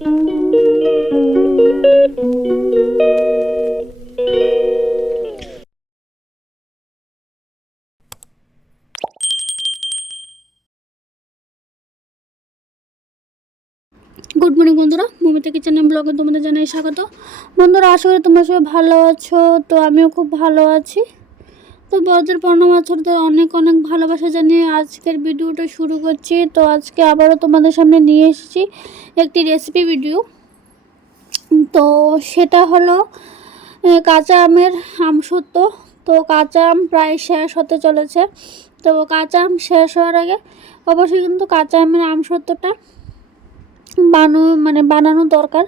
Good morning বন্ধুরা, Momita kitchen ব্লগে তোমাদের জানাই স্বাগত। বন্ধুরা, আশা করি তোমরা সবাই ভালো আছো, তো আমিও খুব ভালো আছি। তো বড়দের প্রণাম আর ছোটদের অনেক অনেক ভালোবাসা জানিয়ে আজকের ভিডিওটা শুরু করছি। তো আজকে আবারও তোমাদের সামনে নিয়ে এসেছি একটি রেসিপি ভিডিও তো সেটা হলো কাঁচা আমের আম আমসত্ব তো কাঁচা আম প্রায় শেষ হতে চলেছে। তো কাঁচা আম শেষ হওয়ার আগে অবশ্যই কিন্তু কাঁচা আমের আমসত্বটা বানানো মানে বানানো দরকার।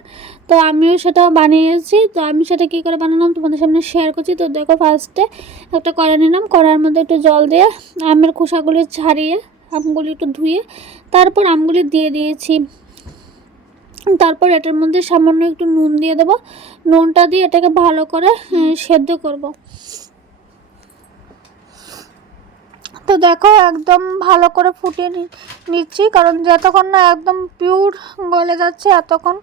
তো আমিও সেটা বানিয়েছি। তো আমি সেটা কী করে বানালাম তোমাদের সামনে শেয়ার করছি। তো দেখো ফার্স্টে একটা কড়া নিলাম। কড়ার মধ্যে একটু জল দিয়ে আমের খোসাগুলি ছাড়িয়ে আমগুলি একটু ধুয়ে তারপর আমগুলি দিয়ে দিয়েছি। তারপর এটার মধ্যে সামান্য একটু নুন দিয়ে দেবো। নুনটা দিয়ে এটাকে ভালো করে সেদ্ধ করব। তো দেখো একদম ভালো করে ফুটিয়ে নিচ্ছি, কারণ যতক্ষণ না একদম পিওর গলে যাচ্ছে এতক্ষণ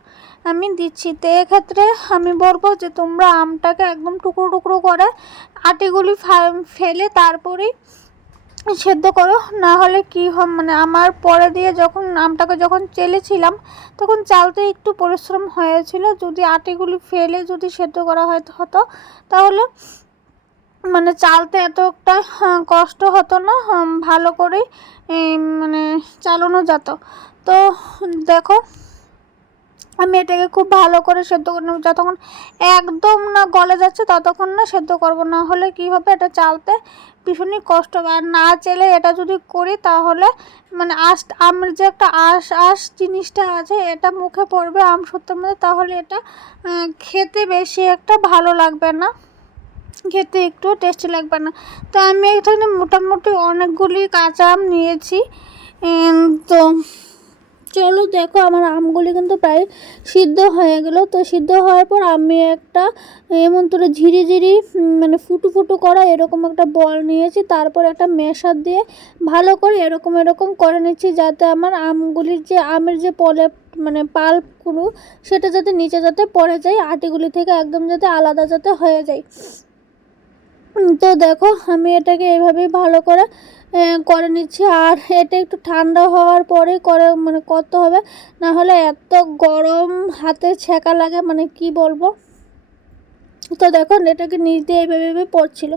আমি দিচ্ছি। তো এক্ষেত্রে আমি বলব যে তোমরা আমটাকে একদম টুকরো টুকরো করে আটিগুলি ফেলে তারপরেই সেদ্ধ করো। না হলে কি হয় মানে আমার পরে দিয়ে যখন আমটাকে যখন চেলেছিলাম, তখন চালতে একটু পরিশ্রম হয়েছিল। যদি আটিগুলি ফেলে যদি সেদ্ধ করা হয়তো হতো, তাহলে মানে চালতে এতটা হ্যাঁ, কষ্ট হতো না ভালো করে মানে চালানো যেত। তো দেখো আমি এটাকে খুব ভালো করে সেদ্ধ করে নেব। যতক্ষণ একদম না গলে যাচ্ছে ততক্ষণ না সেদ্ধ করব। না হলে কি হবে এটা চালতে ভীষণই কষ্ট হবে। আর না চেলে এটা যদি করি তাহলে মানে আশ আমের যে একটা আশ আশ জিনিসটা আছে এটা মুখে পড়বে আম সত্যের মধ্যে তাহলে এটা খেতে বেশি একটা ভালো লাগবে না। খেতে একটু টেস্টি লাগবে না। তো আমি এখানে মোটামুটি অনেকগুলি কাঁচা আম নিয়েছি। তো চলো দেখো, আমার আমগুলি কিন্তু প্রায় সিদ্ধ হয়ে গেল। তো সিদ্ধ হওয়ার পর আমি একটা এমন তোরে ঝিরি ঝিরি মানে ফুটু ফুটু করা এরকম একটা বল নিয়েছি। তারপর একটা মেশার দিয়ে ভালো করে এরকম এরকম করে নিচ্ছি যাতে আমার আমগুলির যে আমের যে পলে মানে পাল্পগুলো সেটা যাতে নিচে যাতে পড়ে যায়, আটিগুলি থেকে একদম যাতে আলাদা যাতে হয়ে যায়। তো দেখো, আমি এটাকে এভাবেই ভালো করে করে নিচ্ছি। আর এটা একটু ঠান্ডা হওয়ার পরে করে মানে করতে হবে। না হলে এত গরম হাতে ছেঁকা লাগে মানে কি বলব? তো দেখো, এটাকে নিচ দিয়ে এভাবে এভাবে পড়ছিল।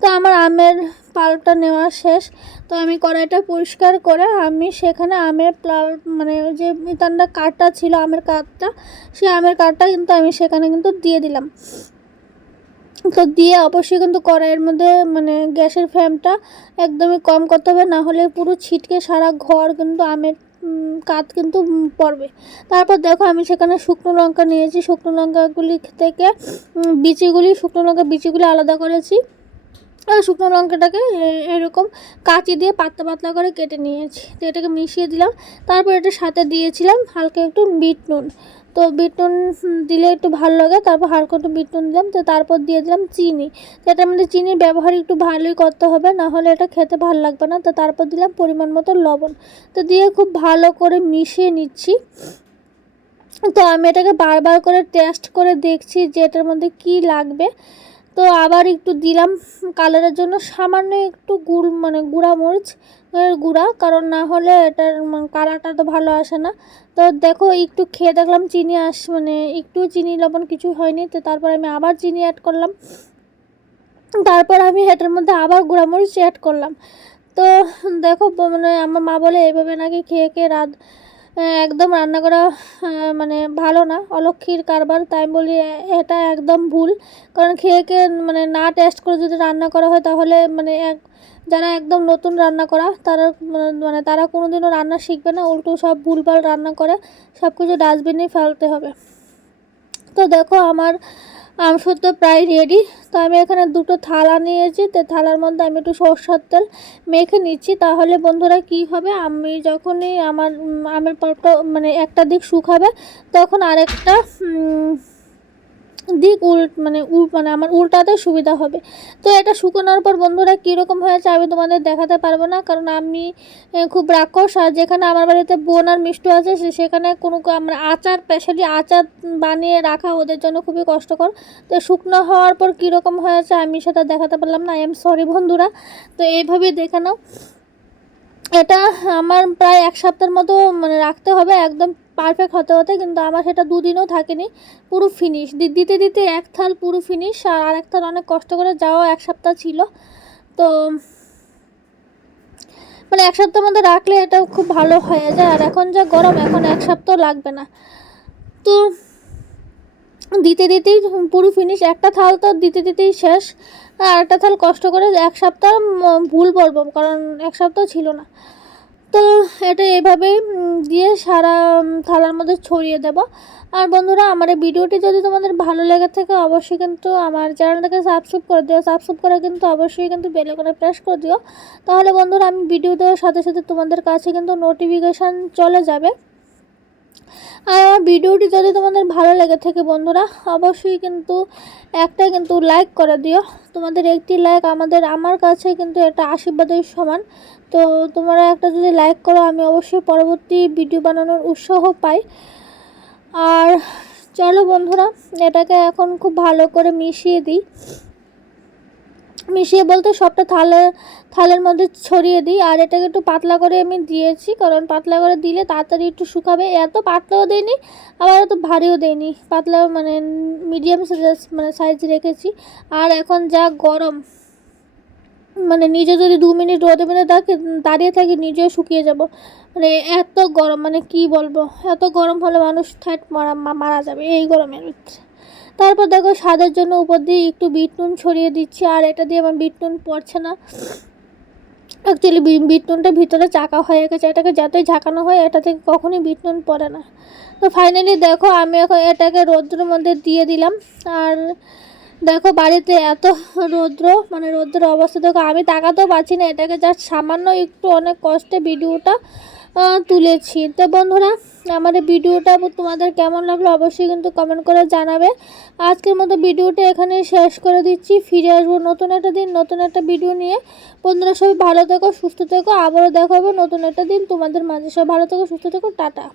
তো আমার আমের পালটা নেওয়া শেষ। তো আমি কড়াইটা পরিষ্কার করে আমি সেখানে আমের পাল মানে যে মিতানটা কাঠটা ছিল, আমের কাঠটা, সেই আমের কাঠটা কিন্তু আমি সেখানে কিন্তু দিয়ে দিলাম। তো দিয়ে অবশ্যই কিন্তু কড়াইয়ের মধ্যে মানে গ্যাসের ফ্লেমটা একদমই কম করতে হবে, না হলে পুরো ছিটকে সারা ঘর কিন্তু আমের কাত কিন্তু পড়বে। তারপর দেখো আমি সেখানে শুকনো লঙ্কা নিয়েছি, শুকনো লঙ্কাগুলি থেকে বিচিগুলি, শুকনো লঙ্কা বিচিগুলি আলাদা করেছি। আর শুকনো লঙ্কাটাকে এরকম কাঁচি দিয়ে পাতলা পাতলা করে কেটে নিয়েছি, তো এটাকে মিশিয়ে দিলাম। তারপর এটা সাথে দিয়েছিলাম হালকা একটু বিট নুন। তো বিটুন দিলে একটু ভালো লাগে, তারপর হালকা একটু বিটুন দিলাম, তো তারপর দিয়ে দিলাম চিনি। এটার মধ্যে চিনির ব্যবহার একটু ভালোই করতে হবে, না হলে এটা খেতে ভালো লাগবে না। তো তারপর দিলাম পরিমাণ মতো লবণ। তো দিয়ে খুব ভালো করে মিশিয়ে নিচ্ছি। তো আমি এটাকে বারবার করে টেস্ট করে দেখছি যে এটার মধ্যে কি লাগবে। তো আবার একটু দিলাম কালারের জন্য। সামান্য একটু গুড় মানে গুঁড়া মরিচ গুঁড়া, কারণ না হলে এটার কালারটা তো ভালো আসে না। তো দেখো, একটু খেয়ে দেখলাম চিনি আস মানে একটু চিনি লবণ কিছু হয়নি, তো তারপর আমি আবার চিনি অ্যাড করলাম। তারপর আমি এটার মধ্যে আবার গুঁড়া মরিচ অ্যাড করলাম। তো দেখো মানে আমার মা বলে, এভাবে নাকি খেয়ে খেয়ে রাত একদম রান্না করা মানে ভালো না। অলক্ষীর কারবার, তাই বলি এটা একদম ভুল। কারণ খেয়ে খেয়ে মানে না টেস্ট করে যদি রান্না করা হয়, তাহলে মানে এক, যারা একদম নতুন রান্না করা, তারা, মানে- মানে তারা কোনোদিনও রান্না শিখবে না। উল্টো সব ভুলভাল রান্না করে সব কিছু ডাস্টবিনেই ফেলতে হবে। তো দেখো, আমার আমসত্ব প্রায় রেডি তো আমি এখানে দুটো থালা নিয়েছি। তো থালার মধ্যে আমি একটু সরষার তেল মেখে নিচ্ছি। তাহলে বন্ধুরা কি হবে? আমি যখনই আমার আমের পরটা মানে একটা দিক শুকাবে, তখন আরেকটা দিক উল্ট মানে মানে আমার উল্টাতে সুবিধা হবে। তো এটা শুকোনোর পর বন্ধুরা কীরকম হয়েছে আমি তোমাদের দেখাতে পারব না, কারণ আমি খুব রাক্ষস আর যেখানে আমার বাড়িতে বোন আর মিষ্টু আছে সেখানে কোনো আমরা আচার স্পেশালি আচার বানিয়ে রাখা ওদের জন্য খুবই কষ্টকর। তো শুকনো হওয়ার পর কীরকম হয়েছে আমি সেটা দেখাতে পারলাম না আই এম সরি বন্ধুরা। তো এইভাবেই দেখে নাও। এটা আমার প্রায় এক সপ্তাহের মতো মানে রাখতে হবে, একদম পারফেক্ট হতে হতে কিন্তু আমার সেটা দুদিনও থাকেনি, পুরো ফিনিশ দিতে দিতে এক থাল পুরো ফিনিশ আর আরেক থাল অনেক কষ্ট করে যাওয়া এক সপ্তাহ ছিল। তো মানে এক সপ্তাহের মধ্যে রাখলে এটা খুব ভালো হয়ে যায়। আর এখন যা গরম, এখন এক সপ্তাহ লাগবে না। তো, দিতে, দিতেই পুরো ফিনিশ একটা থাল তো দিতে, দিতেই শেষ। আর একটা থাল কষ্ট করে এক সপ্তাহ ভুল বলব, কারণ এক সপ্তাহ ছিল না। তো এটা এভাবেই উম, দিয়ে সারা থালার মধ্যে ছড়িয়ে দেব। আর বন্ধুরা আমার এই ভিডিওটি যদি তোমাদের ভালো লেগে থাকে অবশ্যই কিন্তু আমার চ্যানেলটাকে সাবস্ক্রাইব করে দিও। সাবস্ক্রাইব করে কিন্তু অবশ্যই কিন্তু বেলে করে প্রেস করে দিও। তাহলে বন্ধুরা আমি ভিডিও দেওয়ার সাথে সাথে তোমাদের কাছে কিন্তু নোটিফিকেশান চলে যাবে। আর আমার ভিডিওটি যদি তোমাদের ভালো লেগে থাকে বন্ধুরা অবশ্যই কিন্তু একটা কিন্তু লাইক করে দিও। তোমাদের একটি লাইক আমাদের আমার কাছে কিন্তু এটা আশীর্বাদের সমান। তো তোমরা একটা যদি লাইক করো, আমি অবশ্যই পরবর্তী ভিডিও বানানোর উৎসাহ পাই। আর চলো বন্ধুরা, এটাকে এখন খুব ভালো করে মিশিয়ে দিই। মিশিয়ে বলতে সবটা থালে, থালের মধ্যে ছড়িয়ে দিই। আর এটাকে একটু পাতলা করে আমি দিয়েছি, কারণ পাতলা করে দিলে তাড়াতাড়ি একটু শুকাবে। এত পাতলাও দেয়নি আবার এত ভারীও দেয়নি পাতলা মানে মিডিয়াম মানে সাইজ রেখেছি। আর এখন যা গরম মানে নিজে যদি দু মিনিট রোদে মিনিট দাঁড়িয়ে দাঁড়িয়ে থাকি, নিজেও শুকিয়ে যাব। মানে এত গরম মানে কি বলব? এত গরম হলে মানুষ থাইট মারা মারা যাবে, এই গরমের ভিতরে তারপর দেখো স্বাদের জন্য উপর দিয়ে একটু বিট নুন ছড়িয়ে দিচ্ছি, আর এটা দিয়ে আমার বিট নুন পড়ছে না। অ্যাকচুয়ালি বিট নুনটা ভিতরে চাকা হয়ে গেছে, এটাকে যতই ঝাঁকানো হয়, এটা থেকে কখনোই বিট নুন পড়ে না। তো ফাইনালি দেখো, আমি এখন এটাকে রৌদ্রের মধ্যে দিয়ে দিলাম, আর দেখো, বাড়িতে এত রৌদ্র মানে রৌদ্রের অবস্থা, দেখো, আমি তাকাতেও পারছি না। এটাকে জাস্ট সামান্য একটু অনেক কষ্টে ভিডিওটা তুলেছি। তো বন্ধুরা, আমার ভিডিওটা তোমাদের কেমন লাগল অবশ্যই কিন্তু কমেন্ট করে জানাবে। আজকের মতো ভিডিওটা এখানে শেষ করে দিচ্ছি। ফিরে আসব নতুন একটা দিন, নতুন একটা ভিডিও নিয়ে। বন্ধুরা, সবাই ভালো থেকো, সুস্থ থেকো। আবারও দেখা হবে নতুন একটা দিন। তোমাদের মাঝে সব ভালো থেকো, সুস্থ থেকো। টাটা।